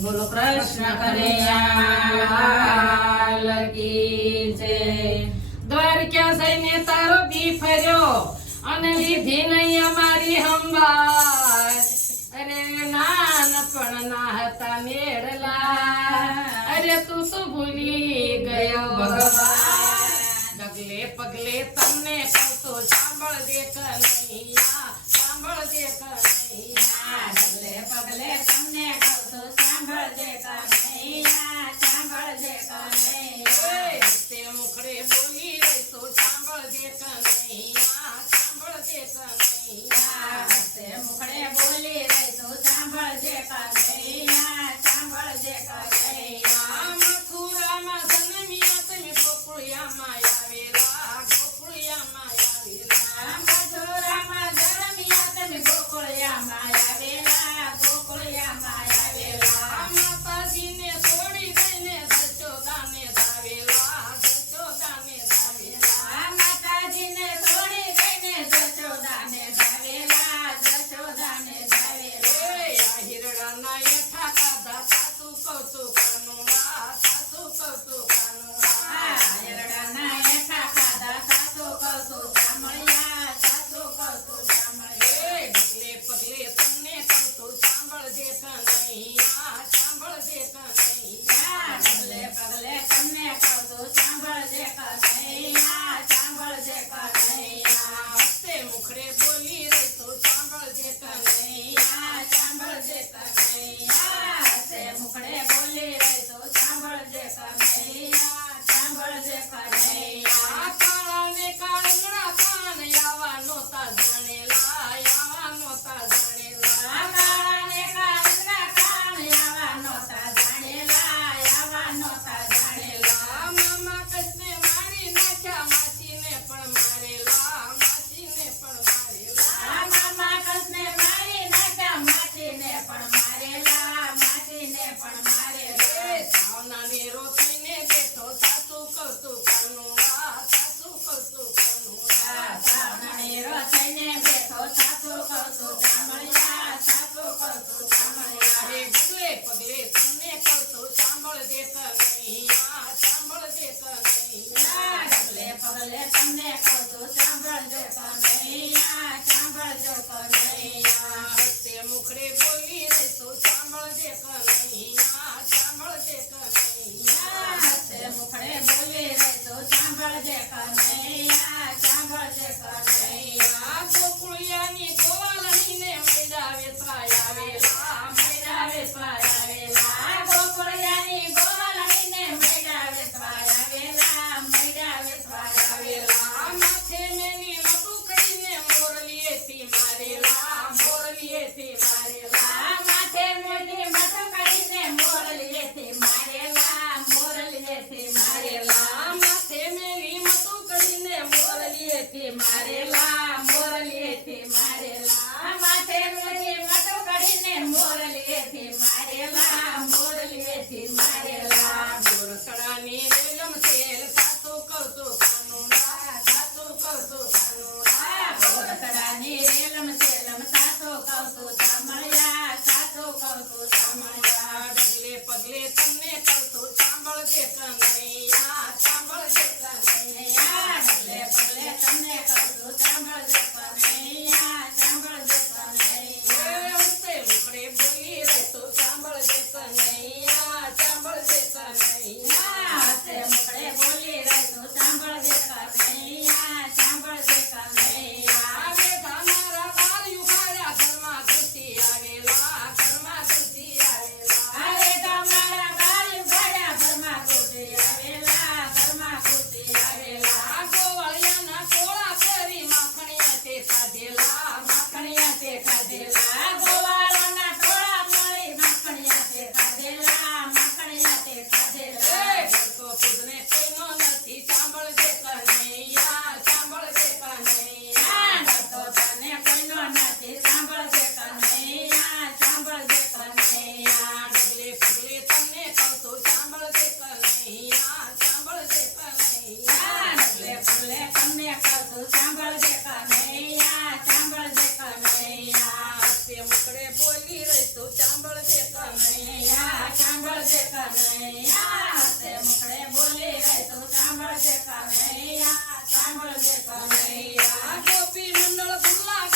બોલો કૃષ્ણ કનૈયા લાલ કી જય. દ્વારકા જઈને તારો દી ફર્યો અને લીધી નહીં અમારી સંભાળ. અરે નાનપણ ના હતા મેળલા, અરે તું તો ભૂલી ગયો ભગવાન. ડગલે પગલે તમને કહું તો સાંભળ દે કનૈયા, સાંભળ દે કનૈયા. ડગલે પગલે તમને કહું તો સાંભળ દે કનૈયા, સાંભળ દે કનૈયા. તે મુખડે બોલી રહી તો સાંભળ દે કનૈયા, સાંભળ દે કનૈયા. તે મુખડે બોલી રહી તો સાંભળ દે કનૈયા, સાંભળ દે કનૈયા. મથુરામાં જન્મ્યા તમે ગોકુળિયામાં આવેલા, ગોકુળિયામાં આવેલા. મથુરામાં જન્મ્યા તમે ગોકુળિયામાં આવેલા, ગોકુળિયામાં આવેલા. માતાજીને છોડી દઈને જશોદાને ધાવેલા, જશોદાને ધાવેલા. માતાજીને છોડી દઈને જશોદાને ધાવેલા, જશોદાને ધાવેલા. આ હિરડાના એઠા કાઢા સાસુ કૌતુકાનું વાત, સાસુ કૌતુકાનું વાત. હિરડાના એઠા ખાધા સાસુ કહું છું સાંભળ્યા, સાસુ કહું છું સાંભળ્યા. ડગલે પગલે તમને કહું છું સાંભળજે કનૈયા, સાંભળજે કનૈયા. ડગલે પગલે તમને કહું છું સાંભળજે કનૈયા, સાંભળજે કનૈયા. હસ્તે મુખડે બોલી રહી તો સાંભળજે કનૈયા, સાંભળજે કનૈયા. તે મુખડે બોલી રહી તો સાંભળજે કનૈયા, સાંભળજે કનૈયા. આ કાળાને કાળંગડા કાન આવા નહોતા જાણેલા, આવા નહોતા જાણેલા. કાળાને કાળના કાન આવા નહોતા જાણેલા, આવા નહોતા જાણેલા. મામા કૃષ્ણે મારી નાખ્યા, માસીને પણ મારેલા, માસીને પણ મારેલા. મામા કૃષ્ણે મારી નાખ્યા, માસીને પણ મારેલા, માસીને પણ મારેલા. સાવનાની રોટલીને બેઠો સાસુ કૌતુકાનું વાત, સાસુ કૌતુકાનું વાત. સાવનાની રોટલીને બેઠો સાસુ કહું છું સાંભળ્યા, સાસુ કહું છું સાંભળ્યા. અરે ડગલે પગલે તમને કહું છું સાંભળજે કનૈયા, સાંભળજે કનૈયા. ડગલે પગલે તમને કહું છું સાંભળજો કનૈયા, સાંભળજો કનૈયા. હસ્તે મુખડે બોલી રહી તો સાંભળજે કનૈયા, સાંભળજે કનૈયા. તે મુખડે બોલી રહી તો સાંભળજે કનૈયા, સાંભળજે કનૈયા. ગોકુળિયાની ગોવાલણીને મૈડા વેસવાય આવેલા, મૈડા વેસવાય આવેલા. ગોકુળિયાની ગોવાલણીને મૈડા વેચવાય આવેલા, મૈડા વેચવાય આવેલા. માથે મેની લટુ કરીને મોરલીએથી મારેલા, મોરલીએથી મારેલા. માથે મોટી મઠો કાઢીને મોરલીએથી મારેલા, મોરલીએથી મારેલા. માથે મેલી મટુ કરીને મોરલીએથી મારેલા, મોરલીએથી મારેલા. માથે મોટી મઠો કાઢીને મોરલીએથી મારેલા, મોરલીએથી મારેલા. ગોરસડાની રેલમ તેલ સાસુ કૌતુકાનું વાત, સાસુ કૌતુકાનું વાત. ગોરસડાની રેલમ સેલમ સાસુ કહું છું સાંભળ્યા, સાસુ કહું છું સાંભળ્યા. ડગલે પગલે તમને કહું છું સાંભળજે કનૈયા, સાંભળજે કનૈયા. ડગલે પગલે તમને કહું છું સાંભળજે કનૈયા, સાંભળજે કનૈયા. હસ્તે મુખડે બોલી રહી તો સાંભળજે કનૈયા, સાંભળજે કનૈયા. તે મુખડે બોલી રહી તો સાંભળજે કનૈયા, સાંભળજે કનૈયા. આવે તમારા બાલ યુખાડ્યા ઘરમાં ઘૂસી આવેલા, ઘરમાં ઘૂસી આવેલા. અરે તમારા બાળ ઉઘાડ્યા, ઘરમાં ઘૂસી આવેલા, ઘરમાં ઘૂસી આવેલા. ગોવાળિયાના કોળા ફેરી માખણીયાથી સાંભળજે કનૈયા સાંભળજે કનૈયા હસે મુખડે બોલી રે તું સાંભળજે કનૈયા સાંભળજે કનૈયા ગોપી મંડળ દુલ્લા